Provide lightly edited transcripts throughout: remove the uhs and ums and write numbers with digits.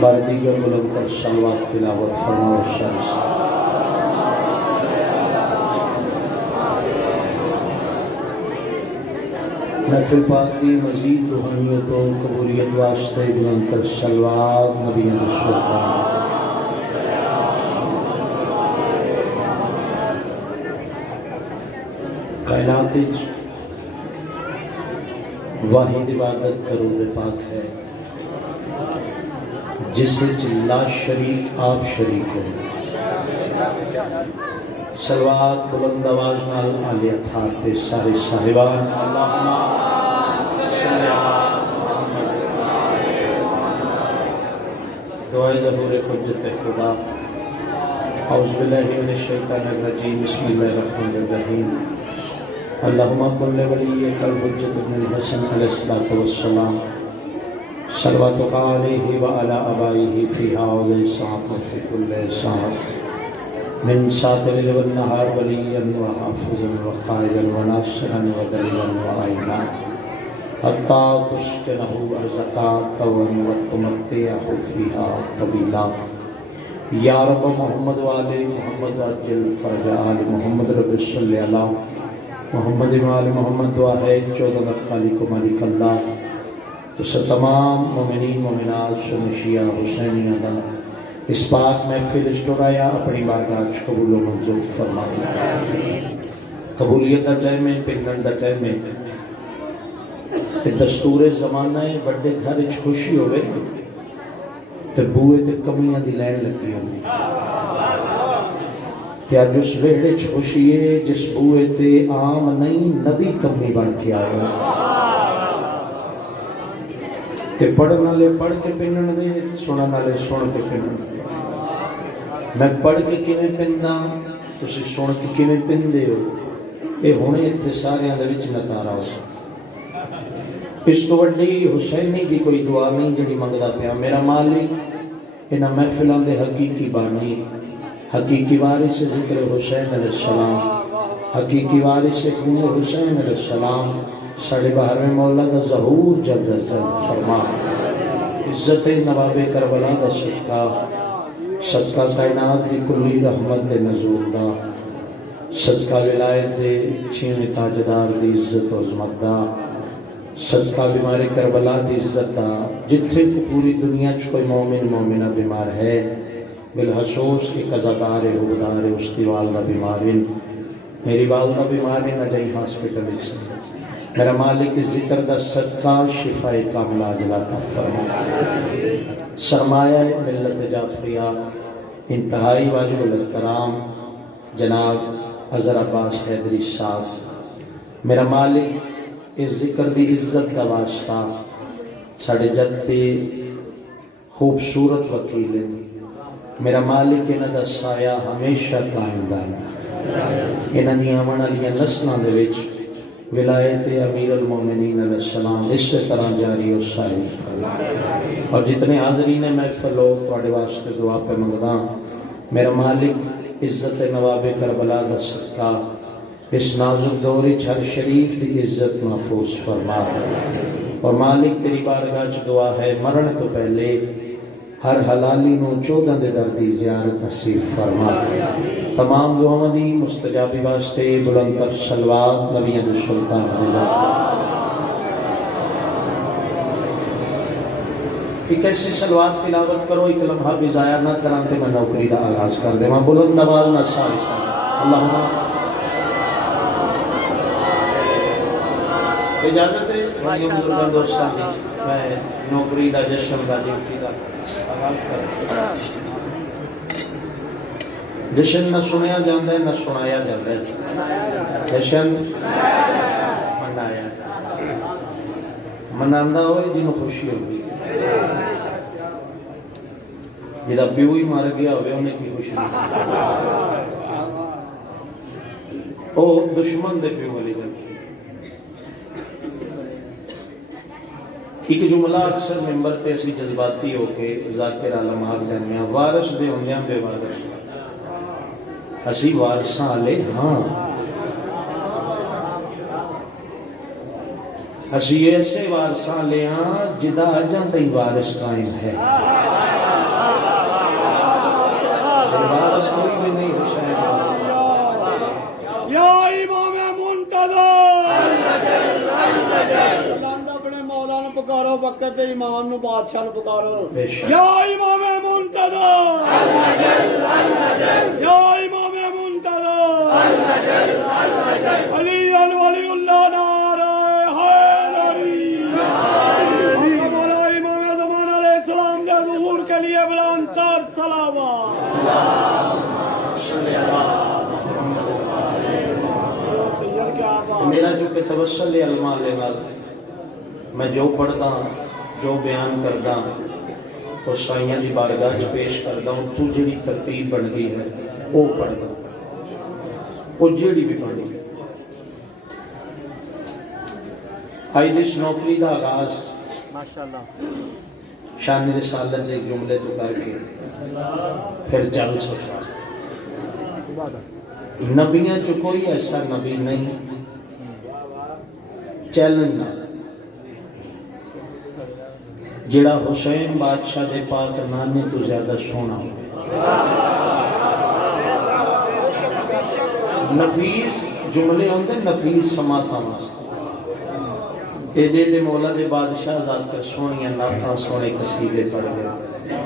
بار دیگر بلند تر صلوات تلاوت فرماؤ شمس محفل پاک دی مزید روحانیت و قبولیت واسطے بلند تر صلوات نبی رسول کائنات واحد عبادت درود پاک ہے جس سے لا شریک آپ شریک ہو صلوات بلند آواز نال آلِ اطہار تے سارے صاحبان اللہم صلی محمد دعائے ظہور حجت خدا اعوذ باللہ من الشیطان الرجیم بسم اللہ الرحمن الرحیم اللہم کل ولیک الحجت ابن الحسن علیہ السلام صلواتک علیہ وعلی آبائہ فی حاضر الساعت وفی کل ساعت من ساعت الليل والنهار وليا وحافظا وقائدا وناصرا ودليلا وعينا حتى تسكنه أرضك طوعا وتمتعه فيها طويلا یا رب محمد وآل محمد وعجل فرج آل محمد رب صلی اللہ محمد وآل محمد دعا ہے 14 خالق و مالک اللہ تو سب تمام مومنین مومنات سنشیہ حسینیہ دا اس پاک محفل اشترایا اپنی بارگاہ قبول و منظور فرمائے قبولیت دا ٹائم ہے پنگن دا ٹائم ہے دستور زمانہ ہے بڑے گھر اچھ خوشی ہوئے تے بوئے تے کمیاں دی لین لگی ہوئی کیا جس ویڑے اچھ خوشی ہے جس بوئے تے عام نہیں نبی کمی بن کے آئے تے پڑھنا لے پڑھ کے پنن دے سننا لے سن کے پنن دے میں پڑھ کے کیویں پندا تسی سن کے کیویں پندے ہو اے ہونے تے سارے دے وچ نتارا ہو اس تو وڈی حسینی دی کوئی دعا نہیں جڑی منگدا پیا میرا مالک انہاں محفلاں دے حقیقی بانی حقیقی وارث ذکر حسین علیہ السلام حقیقی وارث خون حسین علیہ السلام ساڑھے باہر میں مولا دا ظہور جلد از جلد فرما عزت نواب کربلا دا صدقہ صدقہ کائنات دی کلی رحمت دے نزول دا صدقہ ولایت دے چھیویں تاجدار دی عزت و عظمت دا صدقہ بیمار کربلا دی عزت دا جتھے پوری دنیا چ کوئی مومن مومنہ بیمار ہے بالحسوس ایک ازادار حبدار استوال دا بیمارین میری والدہ بیمارین اجائی ہاسپٹل سے میرا مالک ذکر دا صدقہ شفاء کاملہ عجلاتہ فرما سرمایہ ملت جعفریہ انتہائی واجب الاحترام جناب اظہر عباس حیدری صاحب میرا مالک اس ذکر دی عزت کا واسطہ ساڑھے جدتے خوبصورت وکیل میرا مالک انہ دا سایہ ہمیشہ قائم دانا انہ دی آمن علیہ نسلہ دے وچ ولایت امیر المومنین علیہ السلام اس سے طرح جاری و ساری فرما اور جتنے حاضرین محفل ہو توڑے واسطے دعا پہ مگداں میرا مالک عزت نواب کربلا دا صدقہ اس نازک دوری ہر شریف دی عزت محفوظ فرما اور مالک تیری بارگاہ چ دعا ہے مرن تو پہلے ہر حلالی نو 14 دے دردی زیارت نصیب فرما تمام دعاؤں دی مستجابی واسطے بلند تر صلوات نبی سلطان رضا ایک ایسی صلوات تلاوت کرو ایک لمحہ بھی ضائع نہ کرانتے میں نوکری دا آغاز کر دے میں بلند آواز نہ ساری اللہم اجازت ہے بھائیوں بزرگاں دوستاں میں نوکری دا جشن دا ڈیوٹی دا آغاز کر جشن نہ سنیا جاندہ ہے نہ سنایا جاندہ ہے جشن منایا مناندہ ہوئے جنہوں خوشی ہوگی جدہ پیو ہی مار گیا ہوئے انہیں کی خوشی نہیں او دشمن دے پیو والی گل ایک جملہ اکثر ممبر تے اسی جذباتی ہو کے ذاکر عالم آگ جانیاں وارش دے ہوندیاں بے وارش اسی وارثاں والے ہاں، اسی ایسے وارثاں والے ہاں جدا اجاں تئی وارث قائم ہے، وارث کوئی بھی نہیں حسین یا امام منتظر اپنے مولا نو پکارو، وقت امام نو بادشاہ نو پکارو، بے شک۔ یا امام منتظر، یا امام منتظر، علی ولی اللہ نعرہ حیدری، مولا امام زمان علیہ السلام کے ظہور کے لیے بلند تر صلوات۔ میرا جو کہ توسل علماء لے میں جو پڑھدا جو بیان کردا اور سائیاں دی بارگاہ چ پیش کردا ہوں، تو جڑی ترتیب بن گئی ہے وہ پڑھدا، وہ جڑی بھی بن گئی۔ آئی دس نوکری دا آغاز ماشاءاللہ شان رسالت ایک جملے تو کر کے پھر چل سکتا۔ نبیاں چ کوئی ایسا نبی نہیں چیلنج نہ جڑا حسین بادشاہ دے پاک نانے تو زیادہ سونا ہو، نفیس جملے ہوندے نفیس سماعتاں واسطے، ایڈے ایڈے مولا دے بادشاہ ذات کر سونیاں نعتاں سونے قصیدے پڑھ گئے۔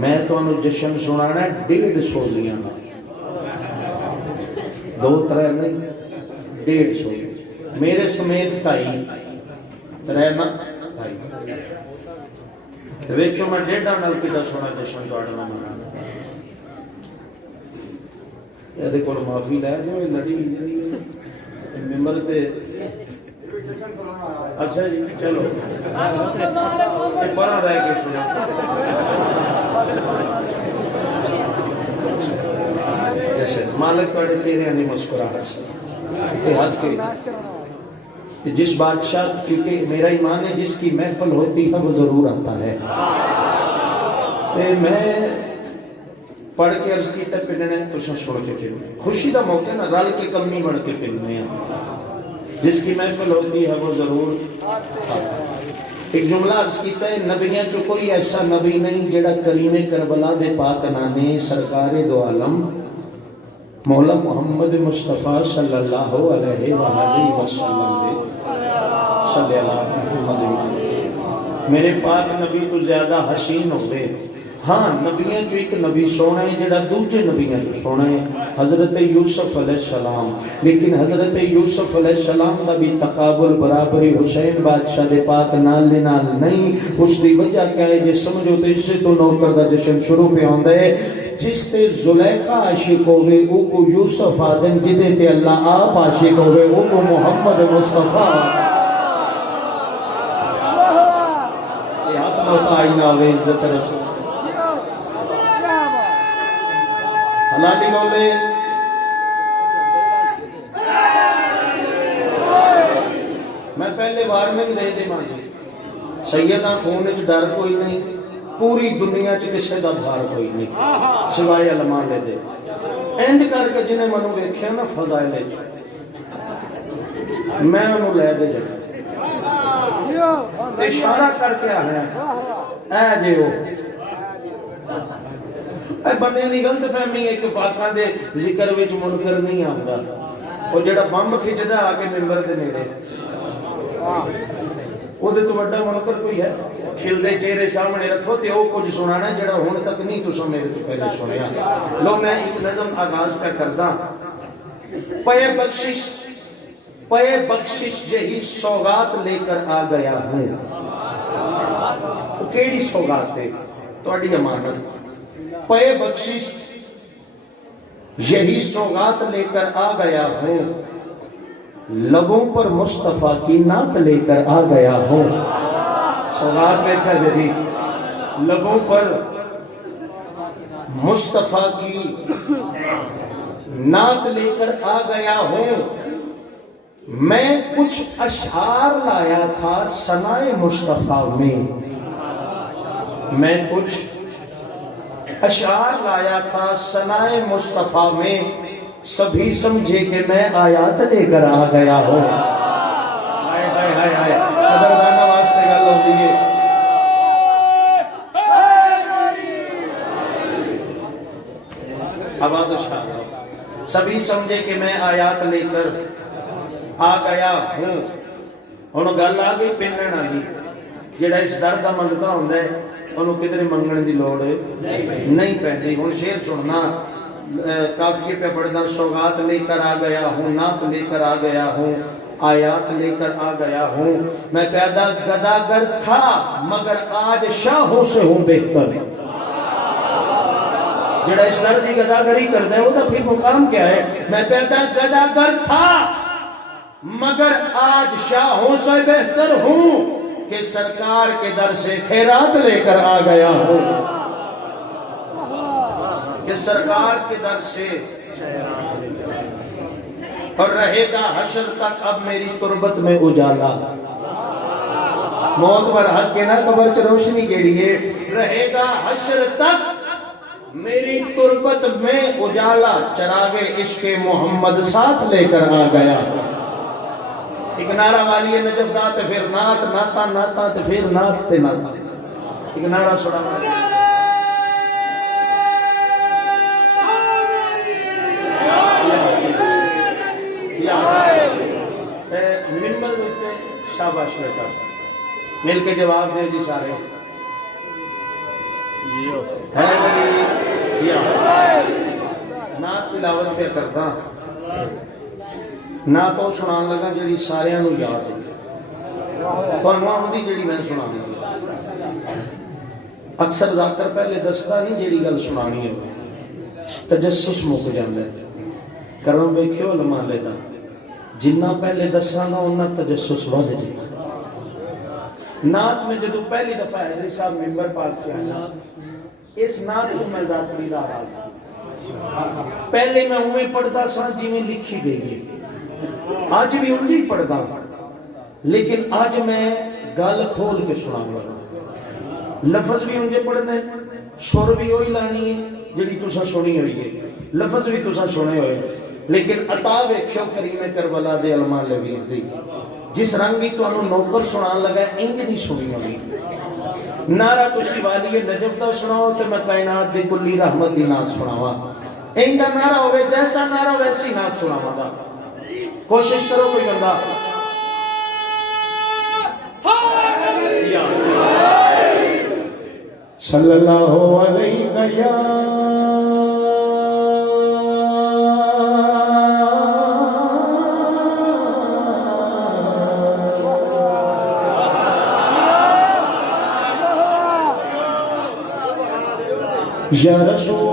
میں تو انہوں جشن سنانا ہے 150 لیاں، 2-3 نہیں 150، میرے سمیت 2.5 3 نہ 2.5 ویچو میں 1.5 نال کتا سونا جشن توڑنا منانا۔ یہ دیکھو معافی لے جو یہ لڑی ممبر تے اچھا جی چلو یہ پرہ رہ کے سنا مالک توڑے چہرے نہیں مسکرا یہ حد کے جس بادشاہ، کیونکہ میرا ایمان ہے جس کی محفل ہوتی ہے وہ ضرور آتا ہے، تو میں پڑھ کے عرض کی تک پڑھنے تو سن کے پڑھنے خوشی دا موقع نا رل کے کمی بڑھ کے پڑھنے ہیں، جس کی محفل ہوتی ہے وہ ضرور آتا ہے۔ ایک جملہ عرض کیتا ہے نبیاں چو کوئی ایسا نبی نہیں جڑا کریم کربلا دے پاک نانے سرکار دو عالم مولا محمد مصطفیٰ صلی اللہ علیہ وآلہ وسلم دے صلی اللہ محمد میرے پاک نبی تو زیادہ حسین ہو گئے۔ ہاں نبیاں جو ایک نبی سونا ہے جڑا دوجے نبیاں جو سونا ہے حضرت یوسف علیہ السلام، لیکن حضرت یوسف علیہ السلام دا بھی تقابل برابری حسین بادشاہ دے پاک نال نال نہیں۔ اس دی وجہ کیا ہے جے سمجھو تو اس سے تو نوکر دا جشن شروع پہ ہوندہ ہے، جس تے زلیخہ عاشق ہوئے او کو یوسف آدم، جدے تے اللہ آپ عاشق ہوئے او کو محمد مصطفیٰ۔ یہ ہاتھ موتا آئینہ ہوئے عزت رسول حلالی بولے میں پہلے وارننگ دے دے مانگی سیدہ خون اچھ ڈر کوئی نہیں، پوری دنیا چ کسے دا بھار کوئی نہیں سوائے علماء لے دے اینڈ کر کے جنہیں منو ویکھیا نا فضائل میں انہوں لے دے جائے اشارہ کر کے آیا اے جے ہو اے بندے دی غلط فہمی ہے کہ فاقہ دے ذکر وچ منکر نہیں آندا، اور جڑا بم کھچدا آ کے ممبر دے نیڑے وہ دے تو بڑا منکر کوئی ہے؟ کھلدے چہرے سامنے رکھو تے وہ کچھ سنانا جڑا ہون تک نہیں تو میرے تو پہلے سنیا۔ لو میں ایک نظم آغاز پہ کردا، پے بخشش جہی سوغات لے کر آ گیا ہوں۔ وہ کیڑی سوغات ہے؟ تواڈی امانت۔ پے بخشش یہی سوغات لے کر آ گیا ہوں، لبوں پر مصطفیٰ کی نعت لے کر آ گیا ہوں۔ سوغات دیکھا جی، لبوں پر مصطفیٰ کی نعت لے کر آ گیا ہوں، میں کچھ اشعار لایا تھا ثنائے مصطفیٰ میں، میں کچھ اشعار لایا تھا ثنائے مصطفیٰ میں، سبھی سمجھے کہ میں آیات لے کر آ گیا ہوں۔ ہائے ہائے ہائے ہائے، قدردانہ واسطے گل ہوندی ہے۔ آباد شاہ، سبھی سمجھے کہ میں آیات لے کر آ گیا ہوں۔ انہوں گل آ گئی پنن آ گئی، جڑا اس در دا منگتا ہوندا ہے انہوں کدھر منگنے دی لوڑ نہیں پہنی۔ ہن شعر سننا، کافیے پہ پڑھنا، سوغات لے کر آ گیا ہوں، نعت لے کر آ گیا ہوں، آیات لے کر آ گیا ہوں۔ میں پیدا گداگر تھا مگر آج شاہوں سے ہوں بہتر۔ جڑا اس در دی گداگری کرتا ہے وہ تو پھر مقام کیا ہے؟ میں پیدا گداگر تھا مگر آج شاہوں سے بہتر ہوں کہ سرکار کے در سے خیرات لے کر آ گیا ہوں، کہ سرکار کے در سے، اور رہے گا حشر تک اب میری تربت میں اجالا۔ موت پر حق کے نہ قبر چ روشنی جیڑی ہے، رہے گا حشر تک میری تربت میں اجالا، چراغ عشق محمد ساتھ لے کر آ گیا۔ ایک نعرہ والی ہے نجف دا تے پھر نعت، نعتاں نعتاں تے پھر نعت تے نعتاں۔ ایک نعرہ سڑا منبر ہوتے شاباش بیٹا، مل کے جواب دے جی سارے۔ نعت تلاوت پہ کرتا، نہ تو سنان لگا جڑی سارے نو یاد ہے، تو انواندی جڑی میں سنانی ہے۔ اکثر ذاکر پہلے دستا نہیں جڑی گل سنانی ہے، تجسس مک جاندے کروں ویکھیو علماء لے دا، جنہ پہلے دساں گا انہاں تجسس ود جائے۔ نعت میں جدو پہلی دفعہ حیدری صاحب ممبر پاس سے آیا، اس نعت کو میں ذاتری دا آواز پہلے میں انہیں پڑھتا سا جی میں لکھی گئی ہے، آج بھی انہیں پڑھتا ہوں، لیکن آج میں گال کھول کے سنا گا، لفظ بھی انجھے پڑھنے، شور بھی ہوئی لانی ہے جڑی تسا سنی ہوئی ہے، لفظ بھی تسا سنے ہوئے، لیکن عطا ویکھیو کریم کربلا دے علماء لویر دی، جس رنگ بھی تو انہوں نوکر سنان لگا ہے انج نہیں سنی ہوئی۔ نعرہ تسی والی نجف دا سناؤ تے میں کائنات دی کلی رحمت دی نعت سناوا، این دا نعرہ ہوئے جیسا نعرہ ویسی نعت سناوا دا، کوشش کرو کوئی بندہ۔ صلی اللہ علیہ یا یا رسول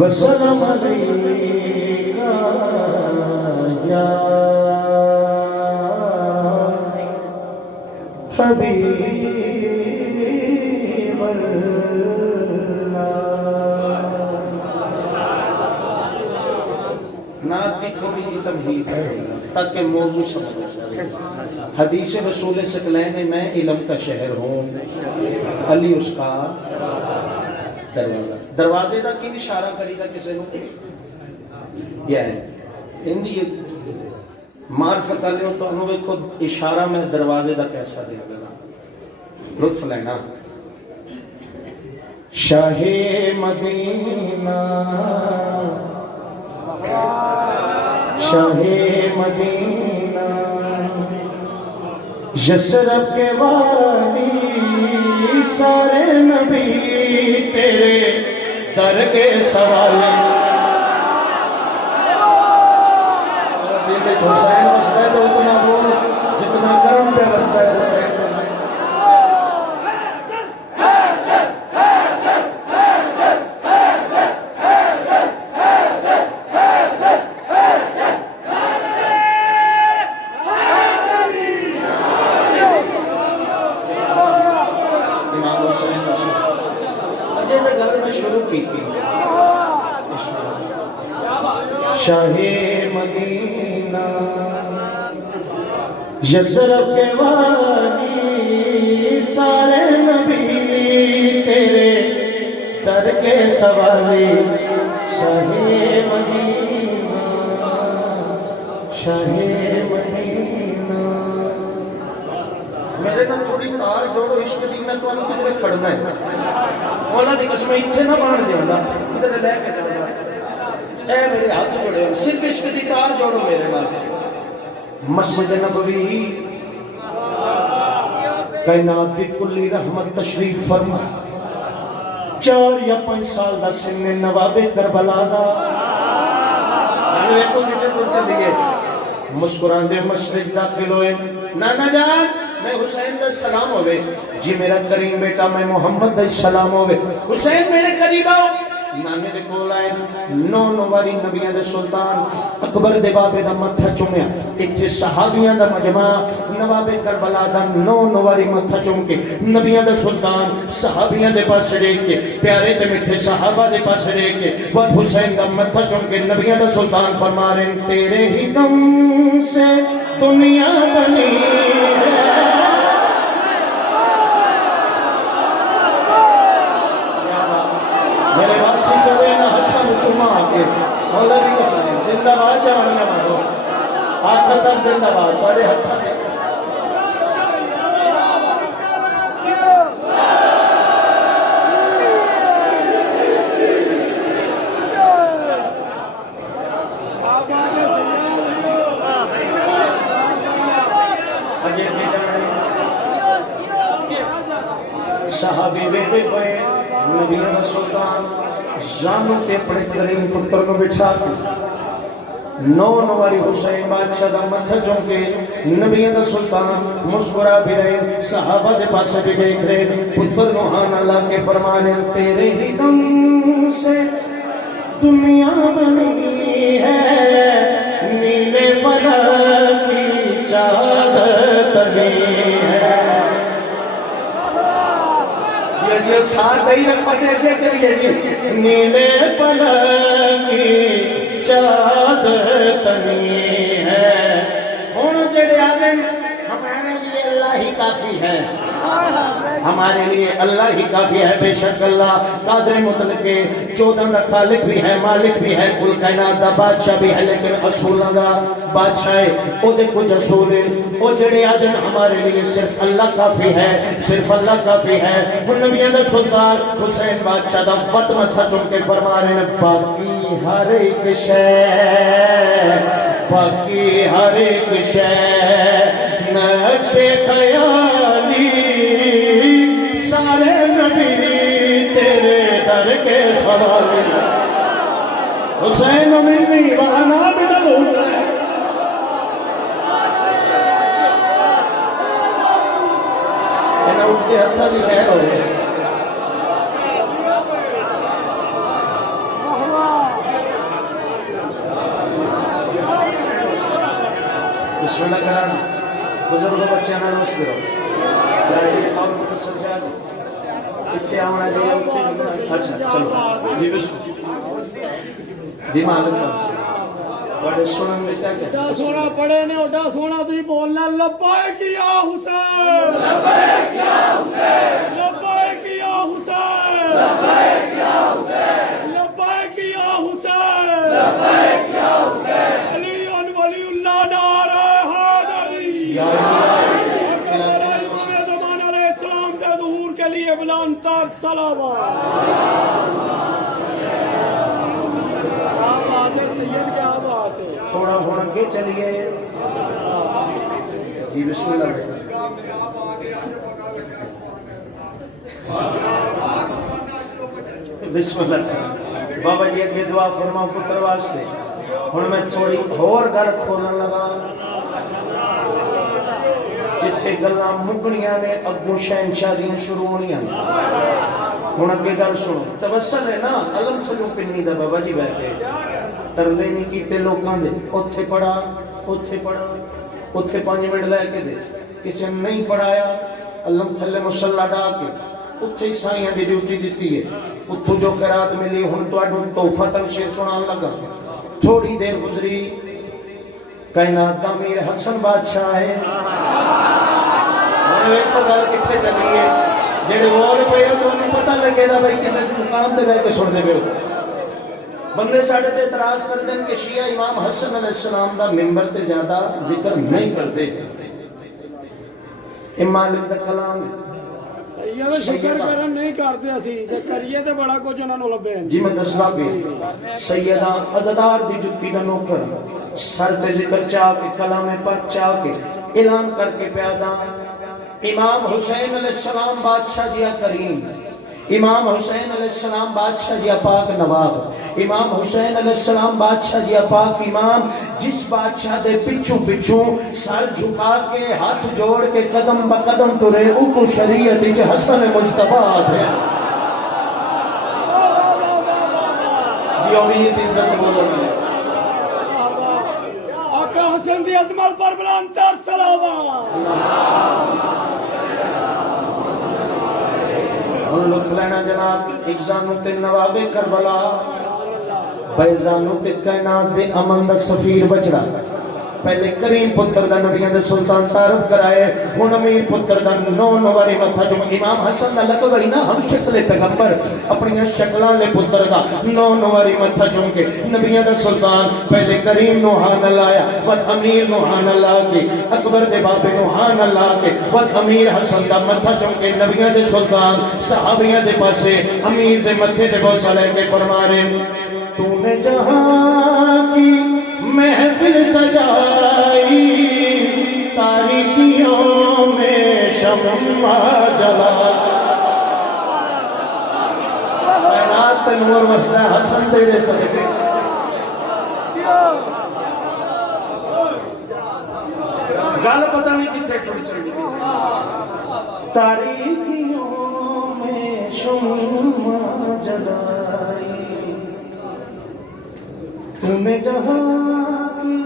وسلم علیکہ یا حبیب نعت کی تھوڑی جی تمہید ہے تاکہ موضوع سمجھ جائے۔ حدیث رسول ثقلین میں علم کا شہر ہوں، علی اس کا دروازہ۔ دروازے دا کی اشارہ کری دا کسے نو یہ ہے اندی معرفت علی ہو تو انہوں کو اشارہ میں دروازے دا کیسا دے گا، لطف لینا۔ شاہ مدینہ شاہ مدینہ یسرف کے والی سارے نبی تیرے در کے سوالے۔ حسین بستا ہے تو اتنا بول جتنا کرم پہ بستا ہے حسین۔ نے گھر میں شروع کی تھی شاہ مدینہ یسرف کے والی سارے نبی تیرے در کے سوالی شاہ مدینہ شاہ مدینہ میرے نہ تھوڑی تار جوڑو عشق دی میں تو انہوں کدھر کھڑنا ہے مولا دی قسم اتھے نہ بان دیا گا کدھر لے کے جاؤں اے میرے ہاتھ جوڑے صرف عشق دی تار جوڑو میرے نہ مسجد نبوی کائنات دی کلی رحمت تشریف فرما 4 یا 5 سال دا سن نواب کربلا دا کو کتنے کو چلیے مسکران دے مسجد داخل ہوئے نانا جان میں حسین دا سلام ہوئے جی میرا کریم بیٹا میں محمد دا سلام ہوئے حسین میرے قریب آؤ نانے دے کول آئے 9 واری نبیان دے سلطان اکبر دے بابے دا متھا چومیا اتھے صحابیاں دا مجمع نواب کربلا دا 9 واری متھا چوم کے نبیان دے سلطان صحابیاں دے پاس ریک کے پیارے دے مٹھے صحابہ دے پاس ریک کے وقت حسین دا متھا چوم کے نبیان دے سلطان فرما رہے ہیں تیرے ہی دم سے دنیا بنی میرے واسی چلے نہ ہتھاں چما کے مولا دی قسم زندہ باد جوانیاں مارو آخر تک زندہ باد بڑے ہتھاں دے صحابی بیٹے ہوئے نبی سلطان جانو کے پڑے کریم پتر کو بٹھا کے 9 واری حسین بادشاہ دا متھا چوم کے نبی سلطان مسکرا بھی رہے صحابہ دے پاس بھی دیکھ رہے پتر نوحان اللہ کے فرمانے تیرے ہی دم سے دنیا بنی ہے نیلے فلک کی چادر تنی ہے یہ ساتھ ہی رکھتے ہیں چلیے نیلے پلک کی چادر تنی ہے ہون جڑے آدم ہمارے لیے اللہ ہی کافی ہے ہمارے لیے اللہ ہی کافی ہے بے شک اللہ قادر مطلق 14 کا خالق بھی ہے مالک بھی ہے کل کائنات دا بادشاہ بھی ہے لیکن اصولہ دا بادشاہ ہے او دے کچھ اصول ہیں او جڑے آدم ہمارے لیے صرف اللہ کافی ہے صرف اللہ کافی ہے وہ نبیان دا سلطان حسین بادشاہ دا وقت متھا چم کے فرما رہے ہیں باقی ہر ایک شے نقش خیالی سارے نبی تیرے در کے سوالی حسین منی وانا من الحسین انہا اٹھ کے حدثہ بھی خیر ہوئے بسم اللہ کرانا بزرگوں بچے آنا نمستے رہو اور کچھ سمجھا جی اتھے آنا جی اچھا چلو جی بسم جی مالک تھا بڑے سنن میں کیا کہتے ہیں سونا پڑے نے اڈا سونا تھی بولنا لبائک یا حسین لبائک یا حسین لبائک یا حسین لبائک یا حسین لبائک یا حسین لبائک یا حسین علی ولی اللہ نعرہ حیدری یا زمان علیہ السلام دے ظہور کے لیے بلند تر صلوات سید کیا بات ہے تھوڑا ہونا کے چلیے جی بسم اللہ بسم اللہ بابا جی اگے دعا فرماؤ پتر واسطے ہن میں تھوڑی اور گل کھولن لگا جتھے گلاں مکنیاں نے اگوں شہنشاہ دیاں شروع ہونیاں ہن اگے گل سنو توسل ہے نا علم چلو پنی دا بابا جی بیٹھے ترلے نہیں کیتے لوکاں دے اوتھے پڑھا اوتھے 5 منٹ لے کے دے کسی نے نہیں پڑھایا علم تھلے مصلی ڈا کے اتھے عیسائیاں دی ڈیوٹی دیتی ہے اتھو جو خیرات ملی ہن تواڈوں تحفہ تنشیر سنان لگا تھوڑی دیر گزری کائنات دا امیر حسن بادشاہ ہے ہن ویکھو گل کتھے چلی ہے جڑے بول پئے ہو تانوں پتہ لگے گا بھائی کسے مقام تے بیٹھ کے سن دے ہو بندے ساڑھے تے اعتراض کر دیں کہ شیعہ امام حسن علیہ السلام دا ممبر تے زیادہ ذکر نہیں کر دے مالک دا کلام سیدہ شکر کرن نہیں کرتے اسی جے کریے تے بڑا کچھ انہاں نوں لبے جی میں دسنا بھی سیدہ عزدار دی جتی دا نوکر سر تے ذکر چاہ کے کلام پاک چاہ کے اعلان کر کے پیادا امام حسین علیہ السلام بادشاہ جیا کریم امام حسین علیہ السلام بادشاہ جیا پاک نواب امام حسین علیہ السلام بادشاہ جیا پاک امام جس بادشاہ دے پچھوں پچھوں سر جھکا کے ہاتھ جوڑ کے قدم بقدم ترے اوکو شریعت اچ حسن مجتبہ ہے جی امید عزت بولو آقا حسن دی عظمت پر بلند تر صلوات ہن لطف لینا جناب ایک زانو تے نواب کربلا بے زانو تے کائنات دے امن دا سفیر بچڑا پہلے کریم پتر دا نبیان دے سلطان تعارف کرائے ہن امیر پتر دا نو نواری متھا جو امام حسن دا لقب ہے نا ہم شکل پیغمبر اپنی شکلاں دے پتر دا نو نواری متھا چون کے نبیان دا سلطان پہلے کریم نو ہاں نہ لایا ود امیر نو ہاں نہ لا کے اکبر دے بابے نو ہاں نہ لا کے ود امیر حسن دا متھا چون کے نبیان دے سلطان صحابیاں دے پاسے امیر دے متھے دے بوسہ لے کے فرما رہے تو نے جہاں کی محفل سجائی تاریکیوں میں شمع جلا کائنات نور مسئلہ حسن تیرے صدقے گل پتہ نہیں کچھ ٹوٹ چلی تاریکیوں میں شمع جلائی تمہیں جہاں کی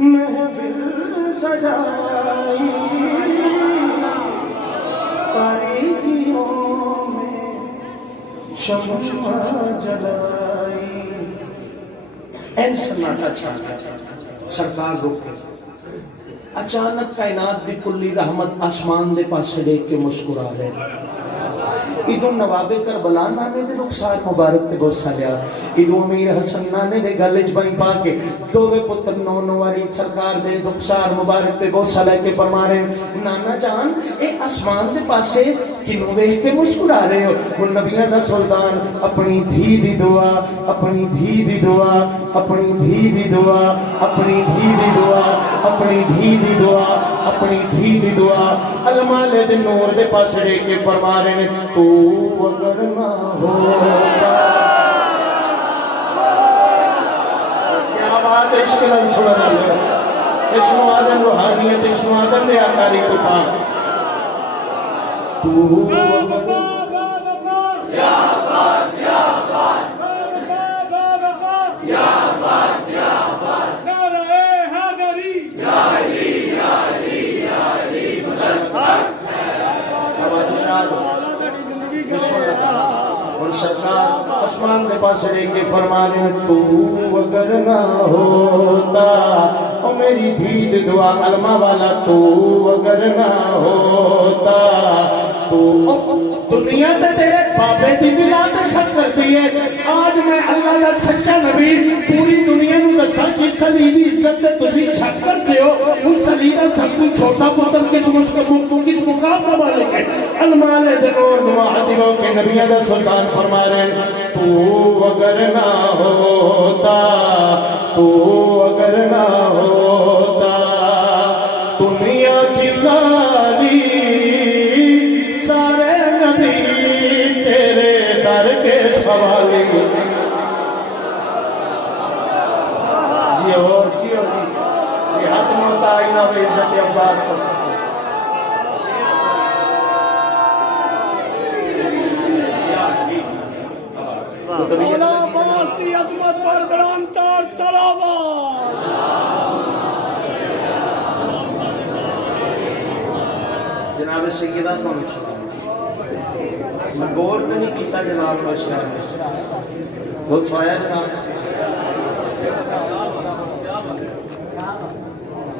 محفل سجائی تاریکیوں میں شمع جلائی این سناٹا چھاٹا سرکار روکے اچانک کائنات دی کلی رحمت آسمان دے پاسے دیکھ کے مسکرا رہے ادو نواب کربلا نانے دے رخسار مبارک تے بوسہ لیا ادو امیر حسن نانے دے گلج بائی پا کے دووے پتر نو نواری سرکار دے رخسار مبارک تے بوسہ لے کے فرما رہے نانا جان اے آسمان دے پاسے کنوں ویکھ کے مسکرا رہے ہو وہ نبیاں دا سلطان اپنی دھی دی دعا اپنی دھی دی دعا اپنی دھی دی دعا اپنی دھی دی دعا اپنی دھی دی دعا اپنی دھی دی دعا المالے دے نور دے پاسے لے کے فرما رہے ہیں تو اگر نہ ہوتا کیا بات ہے عشق لفظ سننا لے عشق آدم روحانیت عشق آدم ریاکاری کو پاک تو اگر یا عباس یا عباس یا عباس یا عباس نعرہ حیدری یا علی یا علی یا علی مشرف اور سرکار آسمان دے پاس لے کے فرمانے تو اگر نہ ہوتا او میری دھید دعا علمہ والا تو اگر نہ ہوتا تو دنیا تے تیرے بابے دی ولاد شک کرتی ہے آج میں اللہ کا سچا نبی پوری دنیا نو دسا جس علی دی عزت تے تسی شک کرتے ہو اس علی دا سب سے چھوٹا پتر کس مقام کا مالک ہے المال دنور نوادیوں کے نبیوں کا سلطان فرما رہے ہیں تو اگر نہ ہوتا تو اگر نہ ہوتا دنیا کی غالی سارے نبی تیرے در کے سوالی جیو جیو یہ ہاتھ موتا آئینہ و عزت عباس کو سکتا مولا عباس دی عظمت پر بلند تر صلوات جناب سیدہ کو سلام میں غور تو نہیں کیتا جناب کو اس ٹائم لطف آیا جناب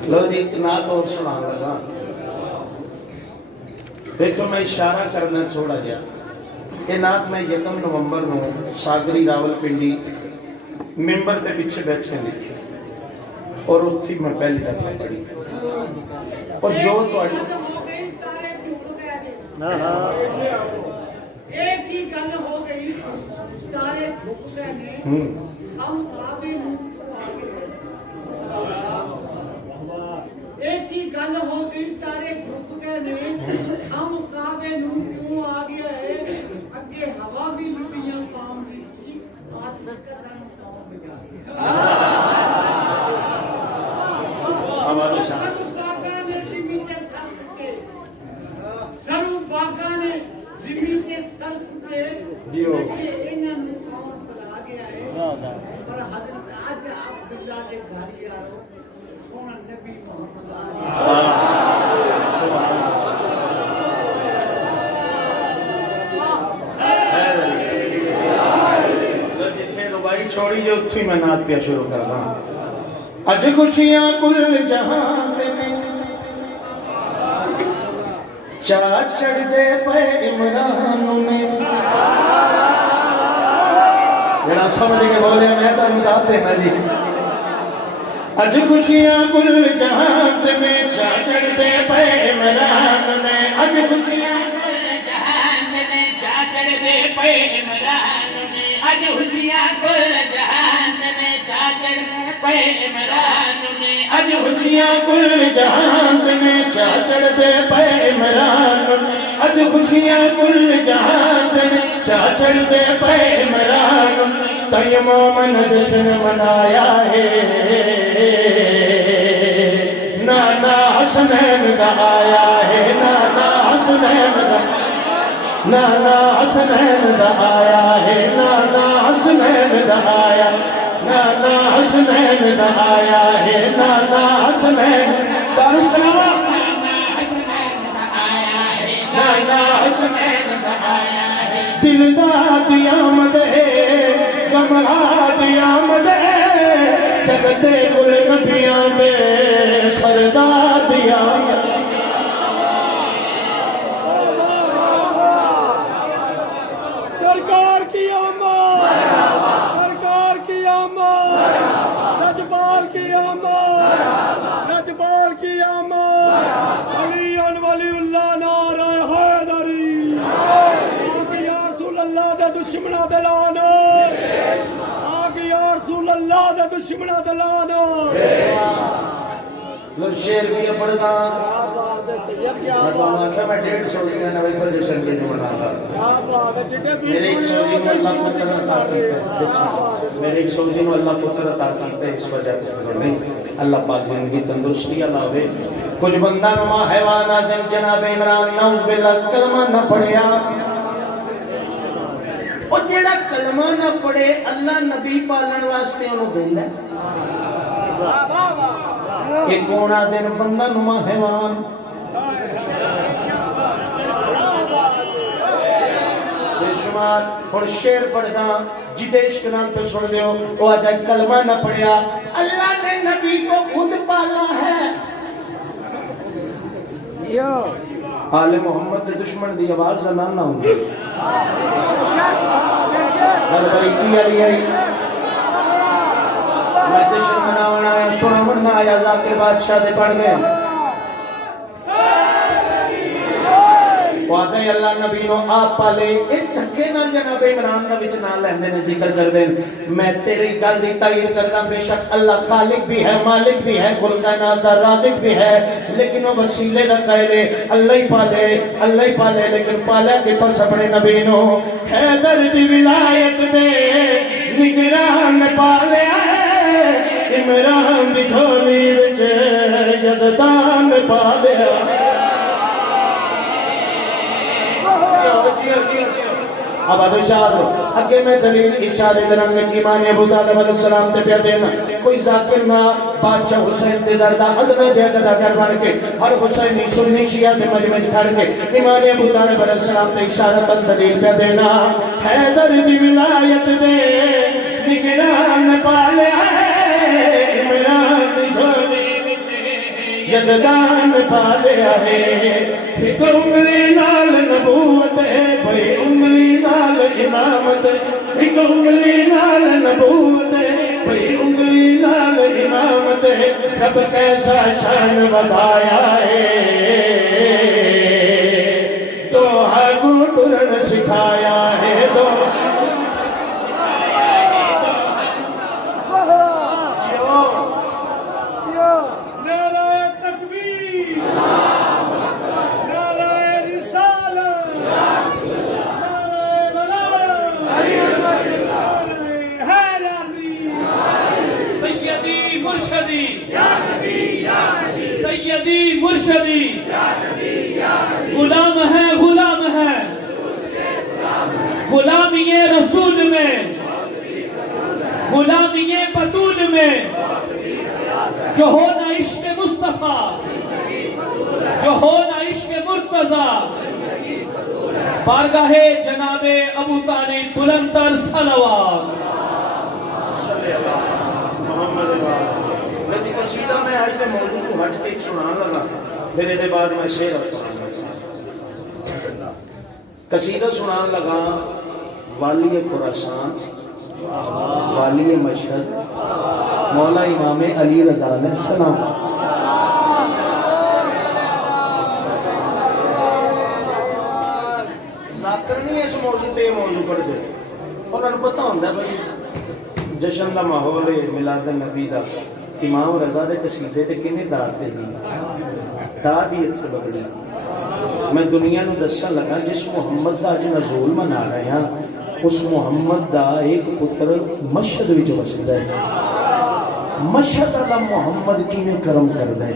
لو جی ایک نعت اور سنا لگا دیکھو میں اشارہ کرنا چھوڑا گیا یہ نعت میں 1 نومبر نو ساگری راول پنڈی ممبر دے پیچھے بیٹھے لکھی اور اس تھی میں پہلی دفعہ پڑھی اور جو تو ایک ہی گل ہو گئی تارے جھک گئے نے ہم کعبے نوں ایک ہی گل ہو گئی تارے جھک گئے نے ہم کعبے نوں کیوں آ گیا ہے اگے ہوا بھی لٹیاں کام دی بات کرن کام بجا ہمارے ساتھ جیو جتھے ربائی چھوڑی جو اتھی میں نعت پیا شروع کر رہا ہوں اج خوشیاں کل جہان دے میں چاہ چڑھ دے پے عمران میں جڑا سمجھ کے بولے میں تو امداد دینا جی اج خوشیاں کل جہان میں چاہ چڑھ دے پے عمران میں اج خوشیاں کل جہان میں چاہ چڑھ دے پے عمران میں اج خوشیاں کل جہان میں چاہ چڑھ دے پے عمران میں اج خوشیاں کل جہان میں چاہ چڑھ دے پے عمران میں اج خوشیاں کل جہان میں چاہ چڑھ دے پے عمران میں تیمم جشن منایا ہے نانا حسنین دا آیا ہے نانا حسنین دا نانا حسنین دا آیا ہے نانا حسنین دا آیا نانا حسنین دا آیا ہے نانا حسنین دارو کلاوہ نانا حسنین دا آیا ہے دل دا دیامد ہے کمرہ دیامد ہے جگتے گل نبیاں میں سردار دیامد سرکار کی آمد سرکار کی آمد رجبال کی آمد رجبال کی آمد علی ولی اللہ نعرہ حیدری آگے یا رسول اللہ دے دشمنہ دلانو آگے یا رسول اللہ دے دشمنہ دلانو لوگ شیر بھی پڑھنا مطلب آنکھا میں 150 کی نوی پر جشن کے جو مناتا میرے ایک سوزی میں اللہ پتر عطا کرتے ہیں میرے ایک سوزی میں اللہ پتر عطا کرتے ہیں اس وجہ سے اللہ پاک زندگی تندرستی اللہ ہوئے کچھ بندہ نما حیوانہ جناب عمران نعوذ باللہ کلمہ نہ پڑھیا اور جیڑا کلمہ نہ پڑھے اللہ نبی پالن واسطے انہوں دیندہ ہے ایک کونا دن بندہ نما حیوان بے شمار اور شیر پڑھنا جدیش کے نام پہ سن دیو وہ آدھا کلمہ نہ پڑھیا اللہ نے نبی کو خود پالا ہے آل محمد دے دشمن دی آواز زنان نہ ہوں گل بریتی علی آئی میں دشن مناونا آیا سنا مرنا آیا ذاکر بادشاہ دے پڑھ گئے وعدہ اللہ نبی نو آپ پالے ایک دھکے نہ جناب عمران نہ وچ نہ لیندے نے ذکر کر دیں میں تیری گل دی تائید کردا بے شک اللہ خالق بھی ہے مالک بھی ہے کل کائنات دا رازق بھی ہے لیکن وہ وسیلے دا قائلے اللہ ہی پالے لیکن پالا کہ تو اپنے نبی نو حیدر دی ولایت دے نگران پالے عمران دی جھولی وچ یزدان پالے اب ارشاد اگے میں دلیل اشارے درنگ ایمان ابو طالب علیہ السلام تے پیا دینا کوئی ذاکر نہ بادشاہ حسین دے دردا ادنا جگہ دا گھر بن کے ہر حسینی سنی شیعہ دے مجمع کھڑ کے ایمان ابو طالب علیہ السلام تے اشارہ تن دلیل پیا دینا حیدر دی ولایت دے نگران پالیا ہے عمران جھولی یزدان پالیا ہے ایک انگلی نال نبوت ہے بھئی انگلی نال امامت ایک انگلی نال نبوت ہے بھئی انگلی نال امامت ہے رب کیسا شان بتایا ہے تو ہاگو ٹرن سکھایا ہے تو سیدی مرشدی غلام ہے غلامی رسول میں غلامی بطول میں جو ہونا عشق مصطفیٰ جو ہونا عشق مرتضی بارگاہ جناب ابو طالب بلندر صلوات لیکن قصیدہ میں آج میں موضوع کو ہٹ کے سنان لگا پھر دے بعد میں شعر سنان لگا قصیدہ سنان لگا والی خراسان والی مشہد مولا امام علی رضا علیہ السلام ذاکر نہیں اس موضوع پہ موضوع پڑھ دے انہوں نے پتہ ہوندہ بھائی جشن دا ماحول ہے میلاد النبی دا امام رضا دے قصیدے تے کنے داد دے دی داد ہی اچھے بگڑی میں دنیا نو دسن لگا جس محمد دا اج نزول منا رہے ہیں اس محمد دا ایک پتر مشہد وچ وسدا ہے مشہد والا محمد کینے کرم کردا ہے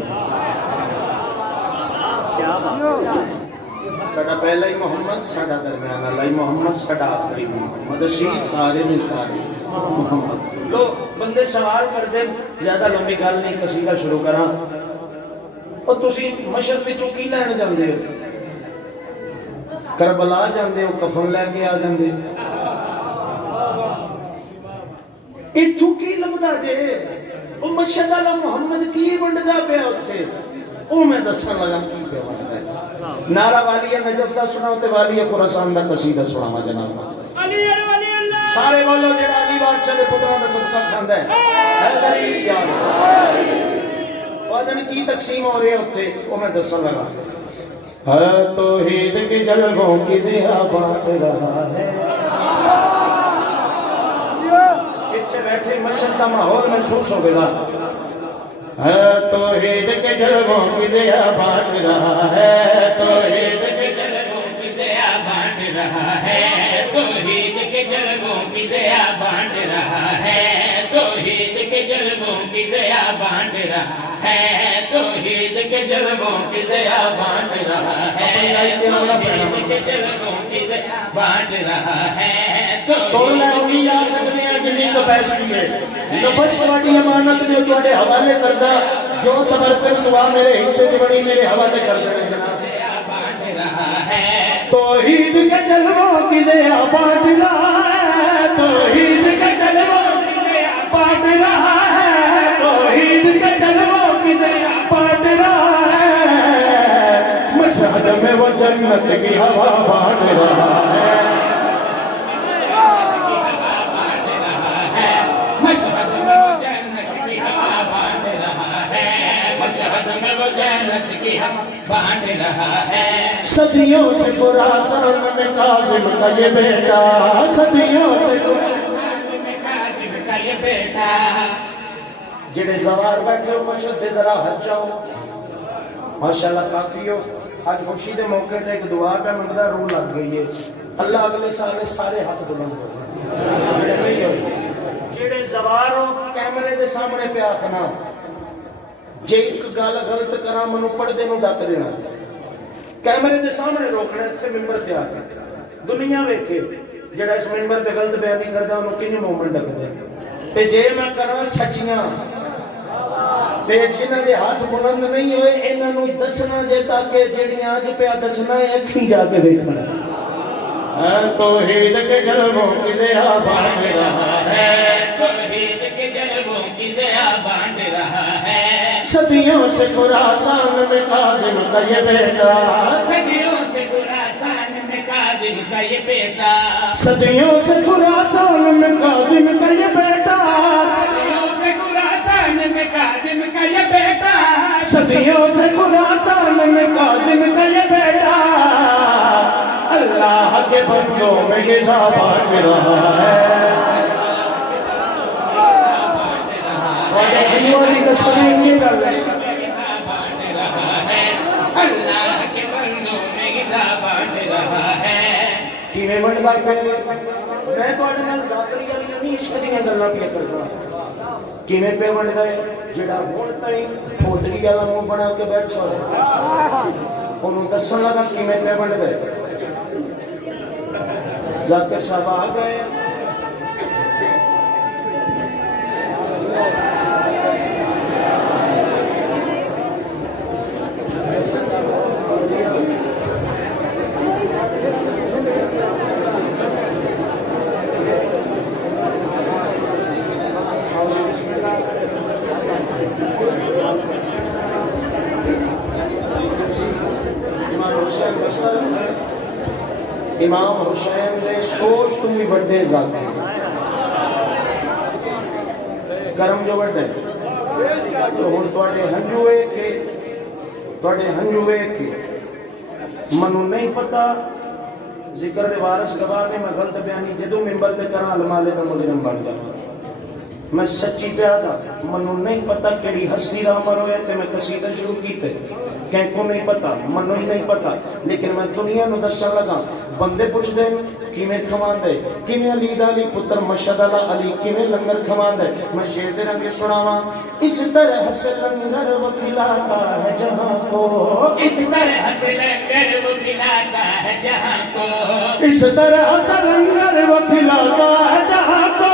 کیا بات ساڈا پہلا ہی محمد ساڈا درمیان والا ہی محمد ساڈا آخری محمد اسی سارے نے سارے محمد لو بندے سوال کرتے زیادہ لمبی گل نہیں قصیدہ شروع کراں اور تسی مشرق وچوں کی لین جاندے ہو کربلا جاندے ہو کفن لے کے آ جاندے ایتھوں کی لبدا جے او مشہد والا محمد کی ونڈدا پیا اوتھے او میں دسن لگا کی پیا ونڈدا ہے نعرہ والی نجف دا سناؤ تے والی خراسان دا قصیدہ سناواں جناب علی ولی اللہ سارے بولو جڑا علی بادشاہ دے پتراں دا صدقہ کھاندا ہے حیدری یار وادن کی تقسیم ہو رہی ہے اوتھے او میں دسن لگا ہے توحید کے جلووں کی ضیا بانٹ رہا ہے پیچھے بیٹھے مشہد کا ماحول محسوس ہو گیا ہے توحید کے جلووں کی ضیا بانٹ رہا ہے توحید کے جلووں کی ضیا بانٹ رہا ہے توحید کے جلووں کی ضیا بانٹ رہا ہے توحید کے جلووں کی ضیا بانٹ رہا ہے توحید کے جلووں کی ضیا بانٹ رہا ہے توحید کے جلووں کی ضیا بانٹ رہا ہے سونا نہیں آ سکتے ہیں جنہی تو پیش کیے نفس پڑی امانت میں توڑے حوالے کردہ جو تبرکر دعا میرے حصے جبڑی میرے حوالے کردہ جناب توحید کے جلووں کی ضیا بانٹ رہا ہے توحید کے جلووں کی ضیا بانٹ رہا ہے توحید کے جلووں کی ضیا بانٹ رہا ہے مشہد میں وہ جنت کی ہوا بانٹ رہا ہے صدیوں سے خراسان میں قاسم کا یہ بیٹا صدیوں سے خراسان میں قاسم کا یہ بیٹا جڑے زوار بیٹھے ہو مشہد دے ذرا ہٹ جاؤ ماشاءاللہ کافی ہو آج خوشی دے موقع تے ایک دعا پہ منگدہ روح لگ گئی ہے اللہ اگلے سال میں سارے ہاتھ بلند ہو جڑے زوار ہو کیمرے دے سامنے پہ آکھنا جے ایک گال غلط کرا منو پڑھ دے نو ڈاک دینا کیمرے دے سامنے روکنا تھے ممبر تیار دنیا ویکھے جڑا اس منبر تے غلط بیانی کردا انہوں کنی مومن ڈکدے تے جے میں کراں سچیاں تے جنہاں دے ہاتھ بلند نہیں ہوئے انہاں نوں دسنا جے تاکہ جڑیاں اج پیا دسنا ہے اکھیں جا کے ویکھنا توحید کے جلووں کی ضیا بانٹ رہا ہے توحید کے جلووں کی ضیا بانٹ رہا ہے صدیوں سے خراسان میں کاظم کا یہ بیٹا صدیوں سے خراسان میں کاظم کا یہ بیٹا صدیوں سے خراسان میں کاظم کا یہ بیٹا صدیوں سے خراسان میں کاظم کا یہ بیٹا صدیوں سے خراسان میں کاظم کا یہ بیٹا اللہ کے بندوں میں غذا بانٹ رہا ہے اللہ کے بندوں میں غذا بانٹ رہا ہے کیویں بندا پے میں تواڈے نال ذاکری والیاں نہیں عشق دیاں گلاں پیا کردا کیویں پہ بندا ہے جڑا ہن تائیں فوتگی والا منہ بنا کے بیٹھا ہے انہوں دسن لگا کیویں پہ بندا ہے ذاکر صاحب آ گئے امام حسین دے سوچ تو بھی بڑے ذاتی کرم جو بڑے تو ہن تواڈے ہنجو ہے کہ منو نہیں پتا ذکر دے وارث گواہ نے میں غلط بیانی جدوں منبر تے کراں المالے دا مجرم بن جاواں میں سچی پیا دا منو نہیں پتا کیڑی ہستی دا عمر ہوئے تے میں قصیدہ شروع کیتے کہیں کو نہیں پتا منو ہی نہیں پتا لیکن میں دنیا نو دسن لگا بندے پوچھ دے کیویں کھواندے کیویں علی دا علی پتر مشہد اللہ علی کیویں لنگر کھواندے میں شیر دے رنگ سناواں اس طرح سے لنگر وہ کھلاتا ہے جہاں کو اس طرح سے لنگر وہ کھلاتا ہے جہاں کو اس طرح سے لنگر وہ کھلاتا ہے جہاں کو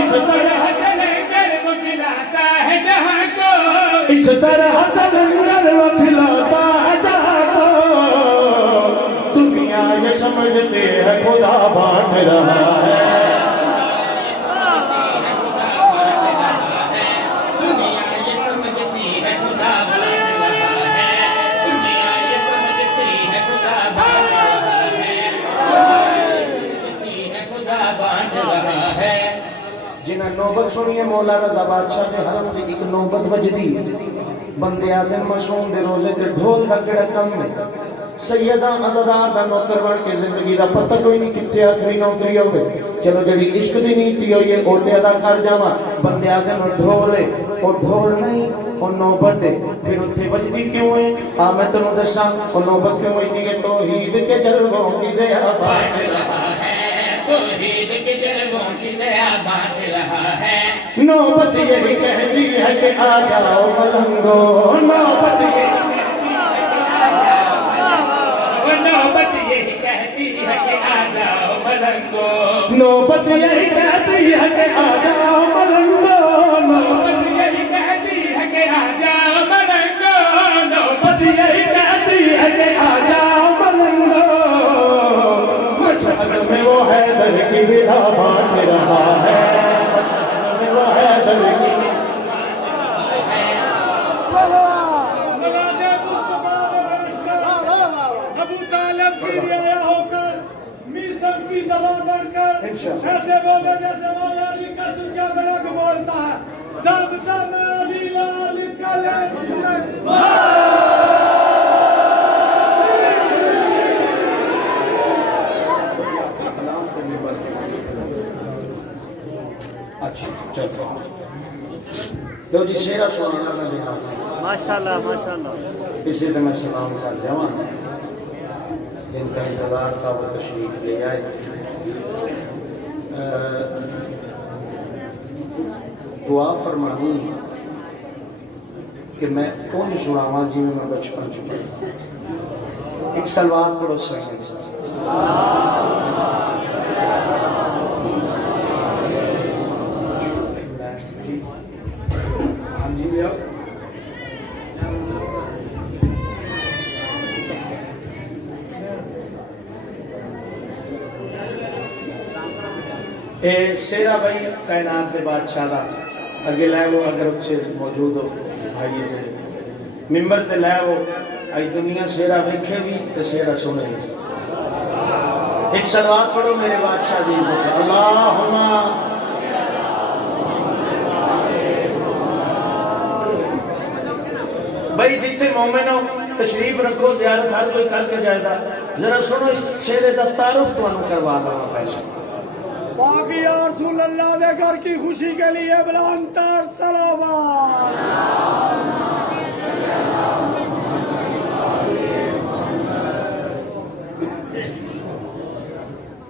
اس طرح سے لنگر وہ کھلاتا ہے جہاں کو اس طرح سے لنگر وہ کھلاتا ہے جہاں کو دنیا یہ سمجھتے ہے خدا بانٹ رہا ہے دنیا یہ سمجھتی ہے خدا بانٹ رہا ہے دنیا یہ سمجھتی ہے خدا بانٹ رہا ہے دنیا یہ سمجھتی ہے خدا بانٹ رہا ہے جنہاں نوبت سنیے مولا رضا بادشاہ دے حرم سے ایک نوبت وجدی بندے آدم معصوم دے روزے تے ڈھول دا کیڑا کم ہے سیدہ عزادار دا نوکر بن کے زندگی دا پتہ کوئی نہیں کتنے آخری نوکری ہوئے چلو جڑی عشق دی نیتی ہوئی ہے اوتے ادا کر جاواں بندے آدم ڈھول ہے او ڈھول نہیں او نوبت ہے پھر اتھے وجدی کیوں ہے میں تنوں دساں او نوبت کیوں ہوئی ہے توحید کے جلووں کی ضیا بانٹ رہا ہے توحید کے جلووں کی ضیا بانٹ رہا ہے نوبت یہی کہتی ہے کہ آ جاؤ ملنگو نوبت نوبت یہی کہتی ہے کہ آ جاؤ ملنگو نوبت یہی کہتی ہے کہ آ جاؤ ملنگو نوبت یہی کہتی ہے کہ آ جاؤ ملنگو نوبت یہی کہتی ہے کہ آ جاؤ ملنگو مشہد میں وہ حیدر کی ولا بانٹ رہا ہے مشہد میں وہ حیدر کی ابو طالب کی رعایا ہو کر میثاق کی زبان بن کر ایسے بولے جیسے مولا علی کا سچا بلک بولتا ہے دب دم علی لال کلے اچھا چلو لو جی شیرہ سنانا میں دیکھا ماشاءاللہ ماشاءاللہ اسی طرح میں سلام کر جاواں جن کا انتظار تھا وہ تشریف لے آئے دعا فرمانی کہ میں کون سناواں جی میں بچپن چ پڑھا ایک سلوات پڑھو سکیں اے سیرا بھائی کائنات کے بادشاہ دا اگے لے وہ اگر اچھے موجود ہو بھائی جی ممبر تے لے وہ اج دنیا سیرا ویکھے بھی تے سیرا سنے بھی ایک صلوات پڑھو میرے بادشاہ دی عزت ہے اللہم بھائی جتنے مومن ہو تشریف رکھو زیارت ہر کوئی کر کے جائے گا ذرا سنو اس شعر دا تعارف تو انہوں کروا دوں پہلے باقی یا رسول اللہ دے گھر کی خوشی کے لیے بلندتر صلوات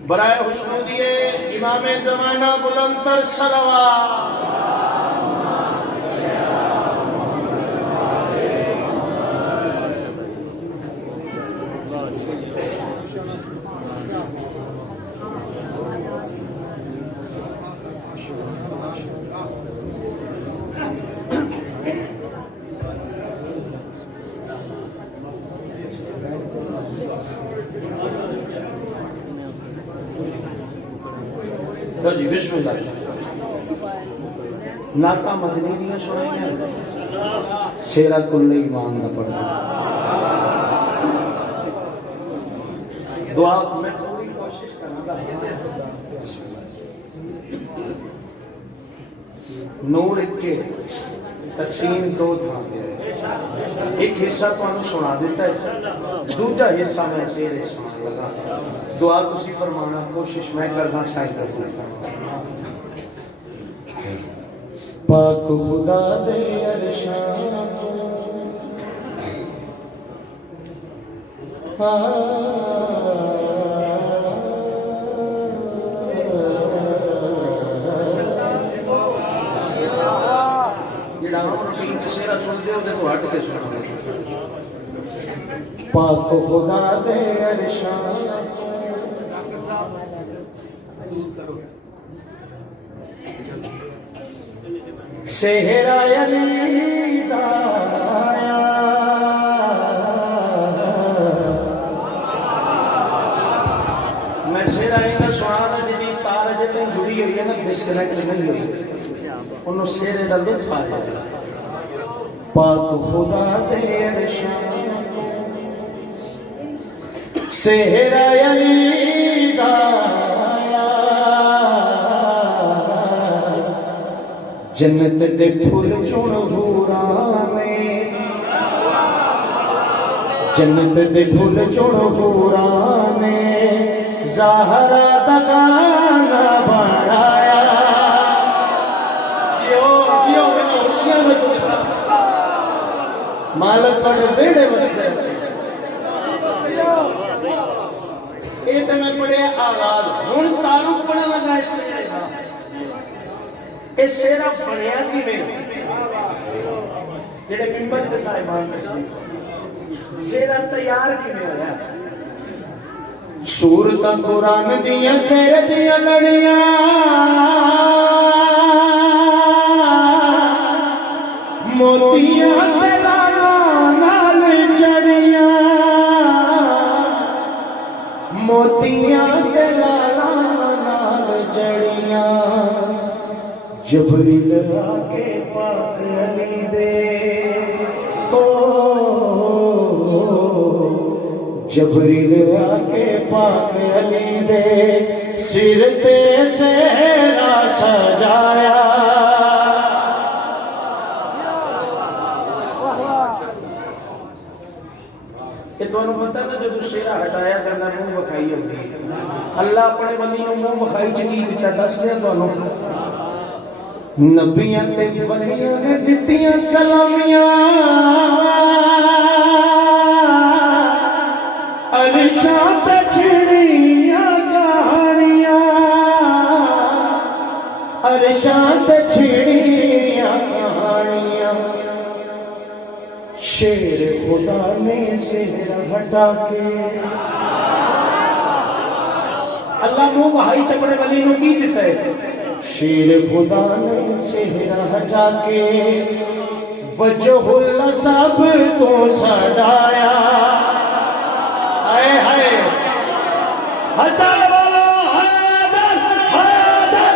برائے حسنودیے امام زمانہ بلندتر صلوات جی بسم اللہ ناتا مدنی دیا سنائی ہیں شیرہ کل ایمان نہ پڑھا دعا میں پوری کوشش کرنا نور ایک کے تقسیم دو تھا ایک حصہ تو انہوں سنا دیتا ہے دوجہ حصہ میں شیرے سنا لگا دعا تسی فرمانا کوشش میں کرنا سائیں کرنا پاک خدا دے عرشان جڑا ہم تین سیرہ سن دے ہوتے تو ہٹ کے سنا پاک خدا دے عرشان سہرا علی دایا میں سہرا علی سنا تھا جی تار جتنے جڑی ہوئی ہے نا ڈسکنیکٹ نہیں ہوئی انہوں سہرے دا لطف آیا پاک خدا دے عرشان سہرا علی دایا جنت دے پھول چون حورانے جنت دے پھول چون حورانے زہرا دا گانا بنایا جیو جیو میں خوشیاں مسئلہ مالک کڑ بیڑے مسئلہ ایک میں پڑھے آغاز ہون تعارف پڑھے لگا اس سے اس سیرہ پڑھیا کی میں جڑے ممبر کے صاحبان تشریف سیرہ تیار کی میں ہویا سورتاں قرآن دیاں سیر دیاں لڑیاں موتیاں دلالاں نال چڑیاں موتیاں دلالاں نال جڑیاں جبریل آکے پاک علی دے جبریل آکے پاک علی دے سر تے سہرا سجایا یہ تو انہوں پتہ نا جب سیرہ ہٹایا کرنا منہ بکھائی ہوتی اللہ اپنے بندیوں منہ بکھائی چکی دیتا دس دیا تو انہوں نبیاں تے ولیاں نے دتیاں سلامیاں عرشاں تے چھڑیاں کہانیاں عرشاں تے چھڑیاں کہانیاں شیر خدا نے سہرا ہٹا کے اللہ منہ بہائی چپڑے ولی نو کی دیتا ہے شیر خدا نے سہرا ہٹا کے وجہ اللہ سب کو سڑایا ہائے ہائے ہٹا بولو حیدر حیدر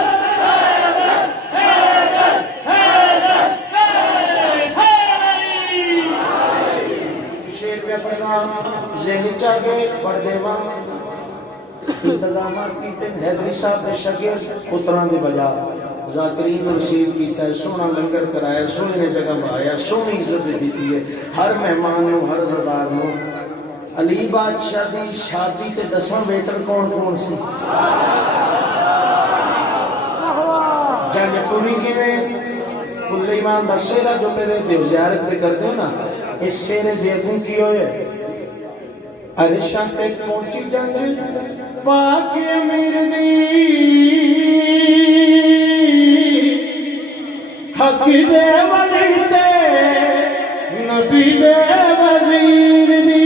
مسجد چا گئے پردے وہاں انتظامات کیتے حیدری صاحب نے شگرد پتران دے بجا ذاکرین رسیل کیتا ہے سونا لنگر کرایا سونے نے جگہ بھایا سونی عزت دیتی ہے ہر مہمان نو ہر زردار نو علی بادشاہ دی شادی تے 10 ویٹر کون کون سی جنگ پوری کی میں کل ایمان دا سیرہ جو پہ دیتے ہو زیارت پہ کرتے ہو نا اس سیرے دیکھوں کی ہوئے عرشان پہ پہنچی جنگ پاک امیر دی حق دے ولی دے نبی دے وزیر دی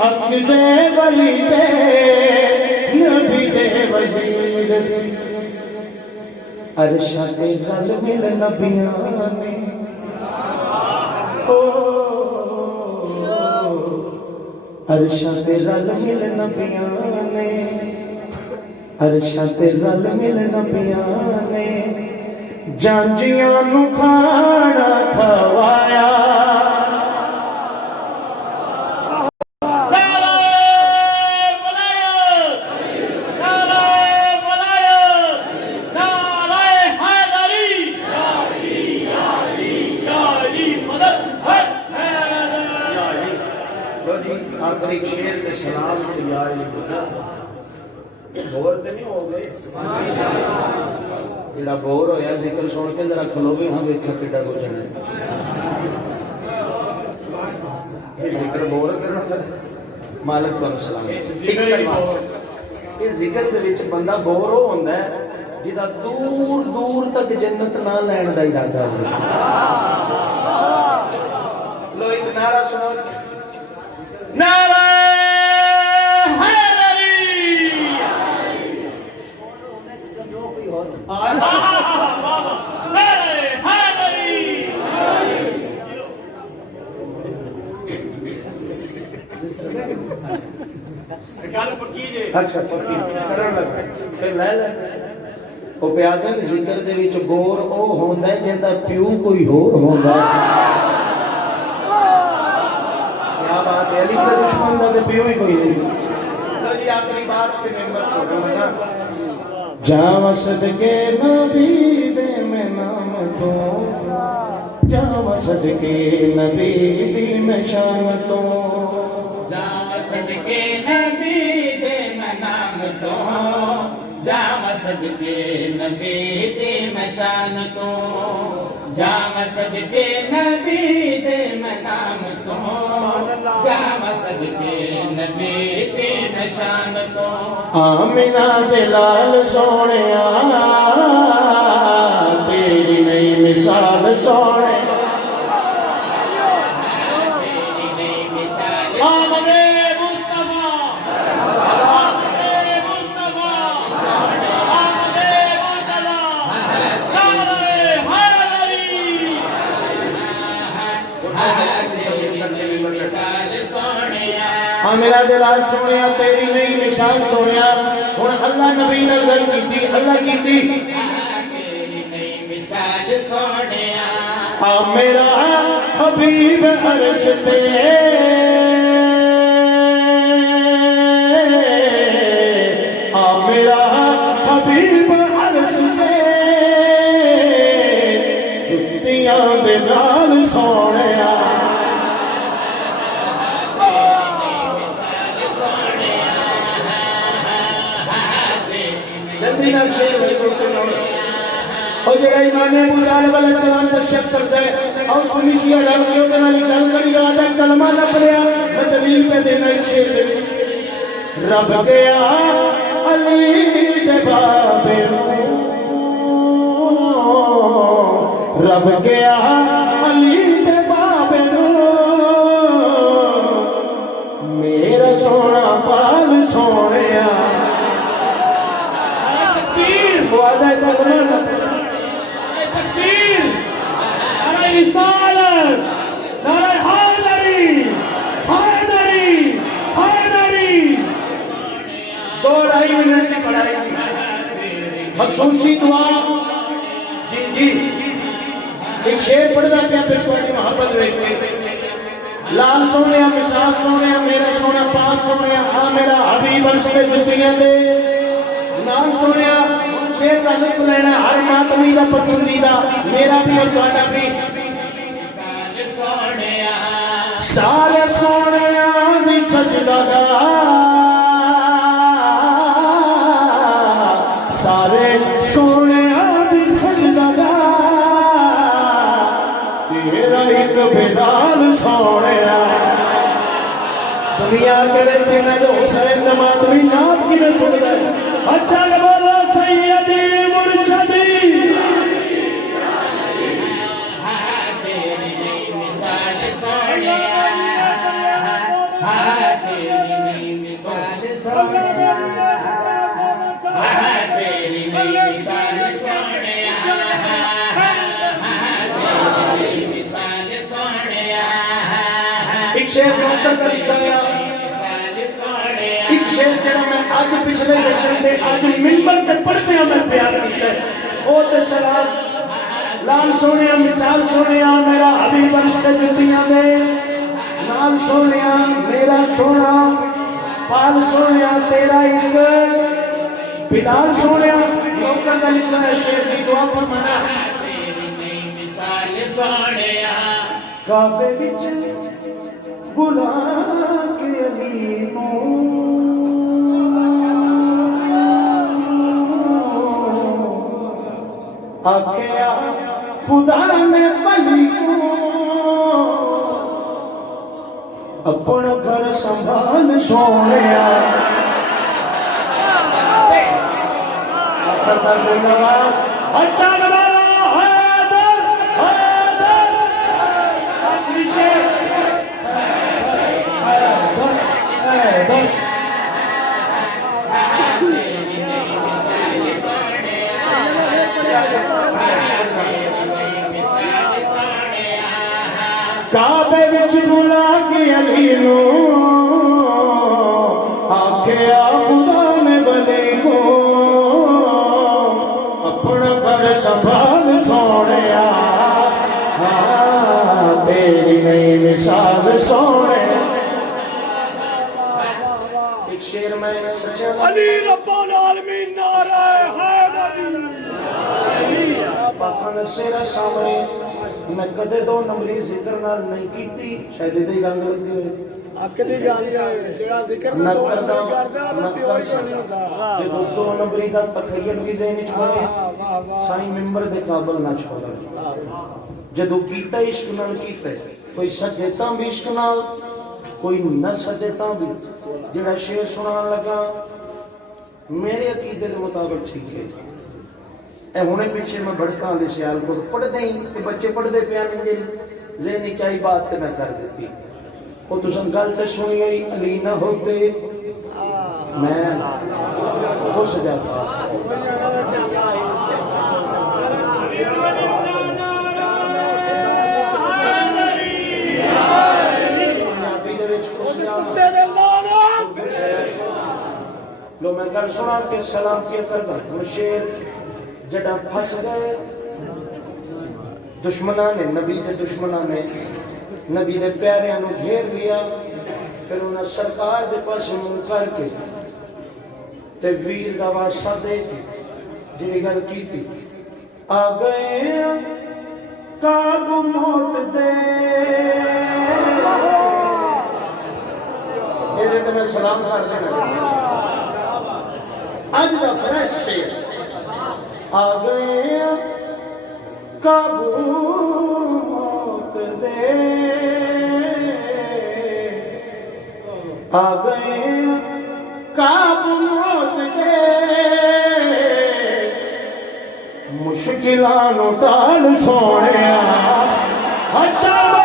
حق دے ولی دے نبی دے وزیر دی عرشاں تے گل مل نبیاں نے عرشاں تے رل مل نبیاں نے عرشاں تے رل مل نبیاں نے جانجیاں نو کھانا کھوایا آخری شیر کے سلام تیاری بور تے نہیں ہو گئے جڑا بور ہویا ذکر سن کے ذرا کھلو بھی ہاں ویکھا کڈا کو جانا ہے ذکر بور کرنا مالک کو سلام ایک سلام یہ ذکر دے وچ بندہ بور ہو ہوندا ہے جدا دور دور تک جنت نہ لین دا ارادہ ہوندا لو ایک نعرہ سنو نعرہ حیدری نعرہ حیدری اچھا پکی کرن لگا پھر لے لے او پیادن ذکر دے وچ بور او ہوندا ہے جیندا پیو کوئی ہور ہوندا ہے بات ہے علی کا دشمن دا تے پیو ہی کوئی نہیں جی آخری بات تے ممبر چھوڑا متا جاواں صدقے نبی دے میں نام تو جاواں صدقے نبی دی میں شان تو جاواں صدقے نبی دے میں نام تو جاواں صدقے نبی دی میں شان تو جاواں صدقے نبی دے میں نام تو جاواں صدقے نبی دے نشان تو آمینہ دلال سونیا تیری نئی مثال سونے تیری نئی مثال آمد مصطفیٰ آمد مصطفیٰ آمد میرا دلال سونیا تیری نئی نشان سونیا ہن اللہ نبی نال گل کیتی اللہ کیتی تیری نئی مثال سونیا میرا حبیب عرش پہ میرا حبیب عرش پہ جتیاں دے نال سونیا جلدی نال شیر اور جڑا ایمان ابو طالب علیہ السلام تشریف کرتا ہے اور سنی شیعہ رل کے اوتے نال گل کری آدھا کلمہ نہ پڑھیا میں دلیل پہ دینا ایک شیر رب گیا علی دے بابے رب گیا علی دے بابے میرا سونا پال سونیا تکبیر وعدہ کلمہ تکبیر نعرہ رسالت نعرہ حیدری حیدری حیدری 2.5 منٹ کی پڑھائی تھی خصوصی دعا جی ایک شیر پڑھنا پیا پھر تھوڑی محبت رکھے لال سونے مثال سونے میرا سونا پاک سونے ہاں میرا حبیب عرش پہ جتیاں دے نام سونے شیر کا لطف لینا ہر ماتمی کا پسندیدہ میرا بھی اور تہاڈا بھی سال سونے بھی سجدہ دا سارے سونے بھی سجدہ دا تیرا ایک بلال سونے دنیا کے رہتے میں جو حسین نمات بھی نام کی میں سن جائے اچھا بولا سیدی مرشدی ایک شیخ نوکر کا لکھا گیا ایک شیخ جڑا میں آج پچھلے جشن سے آج منبر پہ پڑھتے ہیں میں پیار کرتا ہے او تے سلام لال سونے مثال سونے میرا حبیب عرش پہ جتیاں دے لال سونے میرا سونا پال سونے تیرا ایک بلال سونے نوکر کا لکھا ہے شیخ کی دعا فرمانا کعبے وچ بلا کے علی آکھیا خدا نے ولی کو اپنا گھر سنبھال سونیا آخر تک زندگار اچھا نوالا حیدر حیدر آخری شیخ حیدر حیدر کعبے وچ بلا کے علی نو آکھیا خدا نے بلی کو اپنا گھر سنبھال سونیا تیری نئی مثال سونے ایک شیر میں سچا علی رب العالمین نعرہ حیدری پاکن سیرا سامنے میں کدے دو نمبری ذکر نال نہیں کیتی شاید دے رنگ لگے ہوئے اکدی جان جائے جڑا ذکر نہ کردا نہ کر سکدا جدو دو نمبری دا تخیل بھی ذہن وچ بنے سائیں ممبر دے قابل نہ چھوڑا جدو کیتا عشق نال کیتا کوئی سجے تاں بھی عشق نال کوئی نہ سجے تاں بھی جڑا شعر سنان لگا میرے عقیدے دے مطابق ٹھیک ہے اے ہونے پیچھے میں بڑھتا ہوں سیال کو پڑھ دیں کہ بچے پڑھ دے پیانے جل ذہنی چاہی بات تے میں کر دیتی وہ تو سنگل تے سنی گئی علی نہ ہوتے میں خوش جاتا لو میں گل سنا کے سلام کیا کرتا ہوں شیر جڑا پھنس گئے دشمناں نے نبی دے دشمناں نے نبی دے پیاریاں نو گھیر لیا پھر انہاں سرکار دے پاس منہ کر کے تے ویر دا واسطہ دے کے جی گل کیتی آ گئے کعب موت دے یہ تے میں سلام کر دینا آج دا فریش شیر آ گئے کعب موت دے آ گئے کعب موت دے مشکلان ٹال سونے اچھا